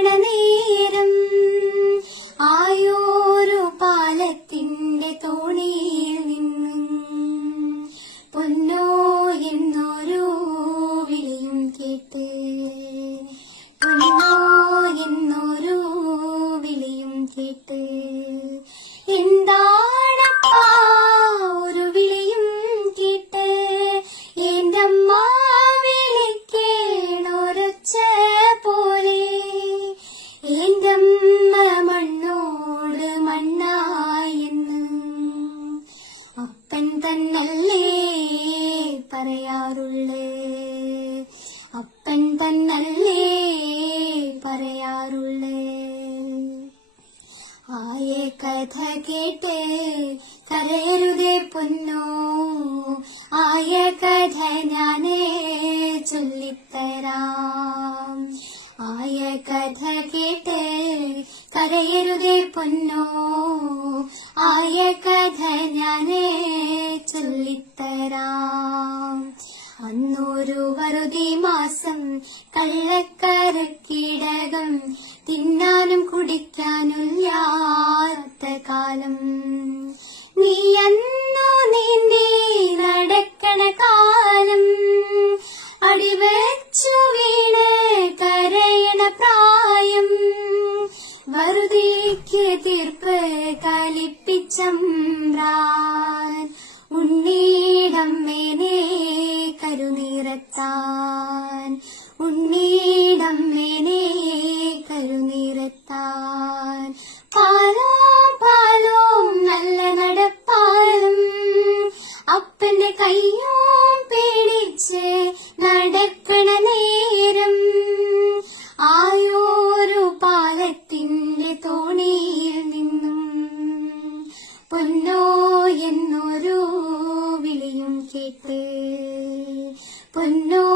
മരണനേരം ആയോരു പാലത്തിന്റെ തോണിയിൽ നിന്നും പൊന്നോ എന്നൊരു വിളിയും കേട്ട് പൊന്നോ എന്നൊരു വിളിയും കേട്ട് തന്നല്ലേ പറയാറുള്ളേ? അപ്പൻ തന്നല്ലേ പറയാറുള്ളേ? ആയ കഥ കേട്ട് കരയരുതേ പൊന്നോ? ആയ കഥ ഞാനേ ചൊല്ലിത്തരാം. ആയ കഥ കേട്ട് കരയരുതേ പൊന്നോ? ചൊല്ലിത്തരാം അന്നൊരു വറുതി മാസം കള്ളക്കരക്കിടകം തിന്നാനും കുടിക്കാനുമില്ലാത്ത കാലം. നീ എന്നോ നീന്തി നടക്കണ കാലം. അടിവച്ചു വീണ് കരയണ പ്രായം. വറുതിക്ക് തീർപ്പ് കലിപ്പിച്ചമ്പ്രാൻ കരുനീറത്താൻ ഉണ്ണീടമ്മേനെ കരുനീറത്താൻ പാലോ പാലോ നല്ല നടപ്പാലും. അപ്പന്റെ കയ്യും പേടിച്ച് നടക്കണ നേരം. ആയോരു പാലത്തിന്റെ തോണിയിൽ നിന്നും പൊന്നോ എന്നൊരു വിളിയും കേട്ട് പൊന്നോ